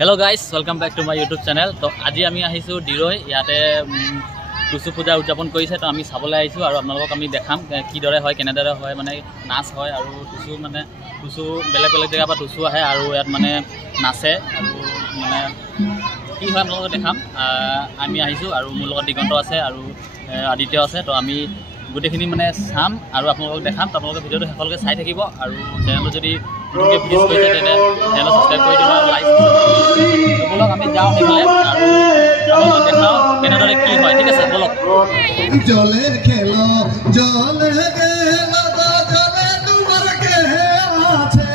Hello guys welcome back to my YouTube channel. तो आज आमी आहिसु डिरৈ इयाते टुसु पूजा उद्यापन करिसे। तो आमी साबले आइसु आरो आपनालोকক आमी देखाम किदरे হয় केनेदरे হয় माने नाच হয় आरो टुसु माने टुसु बेलेग बेलेग जगह पर टुसु आহে आरो यात माने नाचे आरो माने কি হয় आपनालोকক देखाम। आमी आहिसु आरो मोर লগত दिगন্ত আছে आरो आदित्य আছে। तो आमी गोटेखिनि माने साम आरो आपनालोকক देखाम। तो आपनालोকে ভিডিওটো হেকলকে চাই থাকিব आरो चैनलটো যদি नতুনকৈ ভিডিঅ' কৰিছে তেনে चैनल সাবস্ক্ৰাইব কৰি দিব আৰু লাইক बोलक आमी जाओ हेले आरो देखाओ केनेदरे की হয়। ঠিক আছে बोलक जले खेलो जले गेलो जले तुम्हार के আছে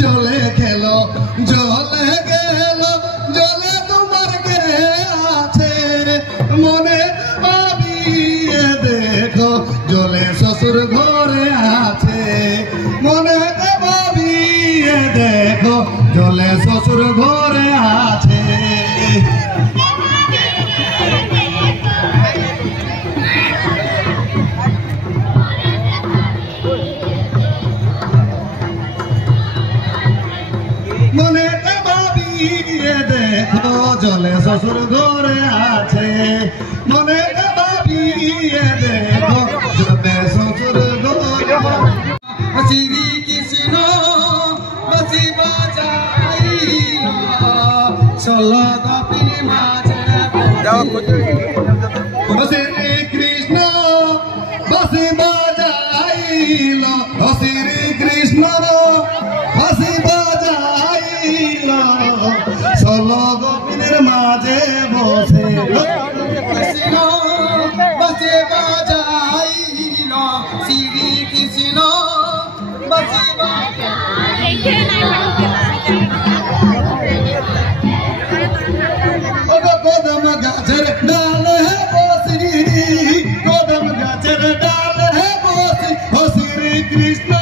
जले खेलो जले गेलो जले तुम्हार के আছে মনে ভাবিয়ে দেখো জলে শ্বশুর ঘরে আছে মনে ভাবিয়ে দেখো জলে শ্বশুর ঘরে আছে। মনে ভাবিয়ে দেখো জলে শ্বশুর ঘরে আছে মনে ভাবিয়ে দেখো জলে শ্বশুর ঘরে শ্রী কৃষ্ণ বাঁশি বাজাইলো ষোলো গোপীর মাঝে শ্রী কৃষ্ণ বাঁশি বাজাইলো শ্রী কৃষ্ণ বাঁশি বাজাইলো ষোলো গোপীর মাঝে বসে কৃষ্ণ বাঁশি বাজাইলো শ্রী কৃষ্ণ বাঁশি কদম গাছের ডাল হে বসি কদম গাছের ডাল হে বসি ও শ্রী কৃষ্ণ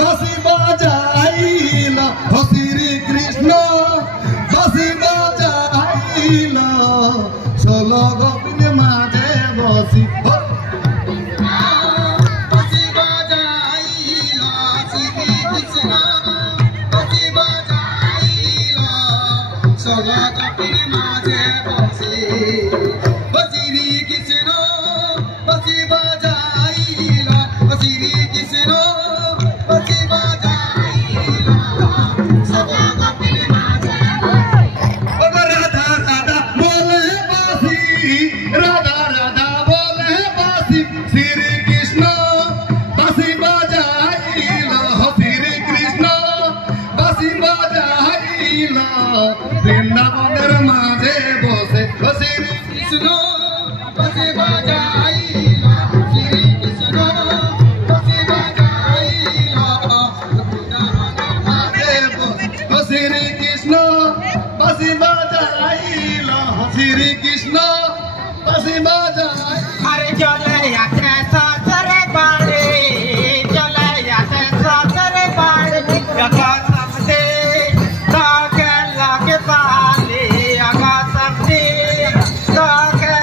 বাঁশি বাজাইলো ও শ্রী কৃষ্ণ বাঁশি বাজাইলো ষোলো গোপীর মাঝে বসি বাঁশি বাজাইলো শ্রী কৃষ্ণ বাঁশি বাজাইলো ষোলো গোপীর মাঝে বসি শ্রী কৃষ্ণ বাঁশি বাজাইলো শ্রী কৃষ্ণ বাঁশি বাজাইলো ষোলো গোপীর মাঝে রাধা রাধা বলে বাঁশি রাধা রাধা বলে বাঁশি শ্রী কৃষ্ণ বাঁশি বাজাইলো শ্রী কৃষ্ণ বাঁশি বাজাইলো বৃন্দাবনের মাঝে বসে শ্রী কৃষ্ণ বাঁশি বাজাইলো শ্রী কৃষ্ণ বাঁশি বাজাইলো বৃন্দাবনের মাঝে বসে শ্রী কৃষ্ণ বাঁশি বাজাইলো শ্রী কৃষ্ণ বাঁশি বাজাই আরে চলে আসে সসরে বাড়ি চলে আসে সসরে বাড়ি আগা সামনে তাকে লাগে পালে আগা সামনে তাকে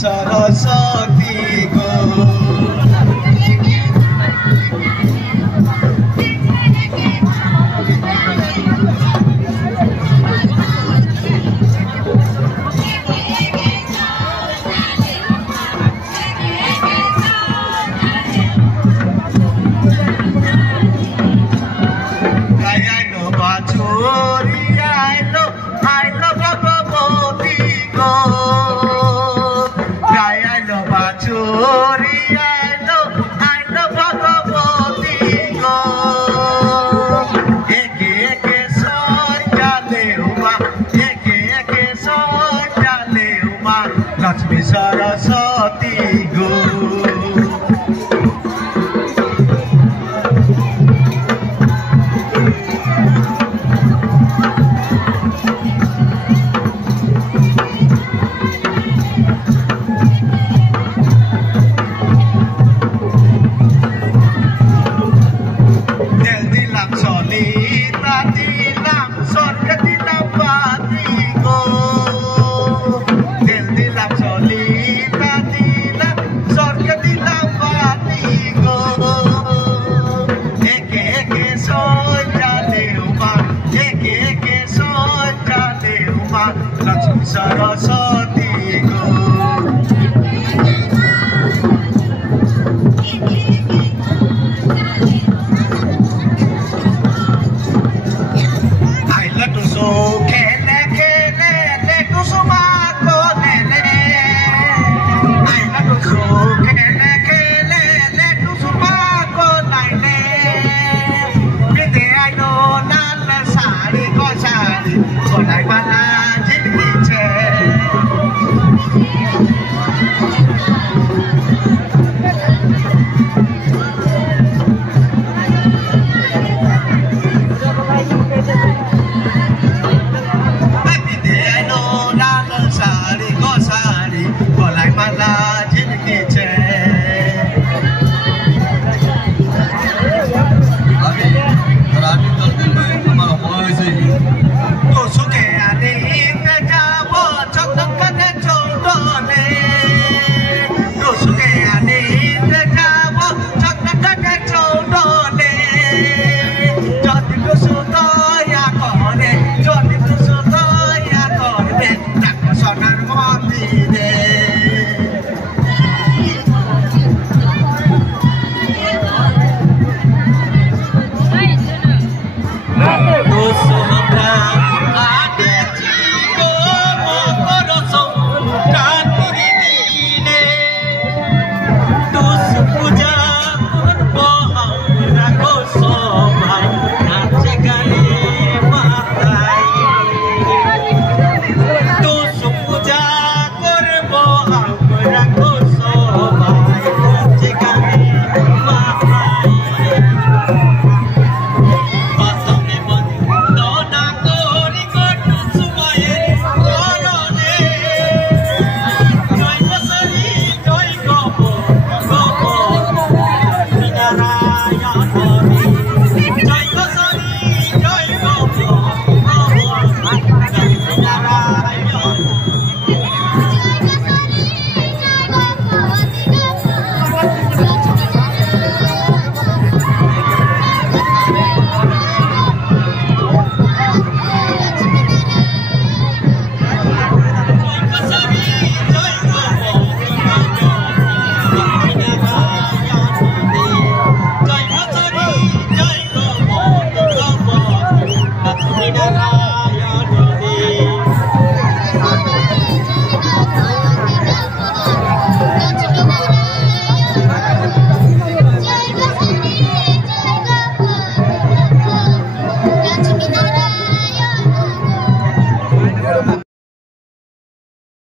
सरस्वती गो लक्ष्मी सरस्वती गो लक्ष्मी सरस्वती गो आइला टुसो खेले खेले ले टुसुमा को ले आइला टुसो खेले खेले ले टुसुमा को ले बिदे आइनो नाल साड़ी को साड़ी को लाई बाला Kusumbra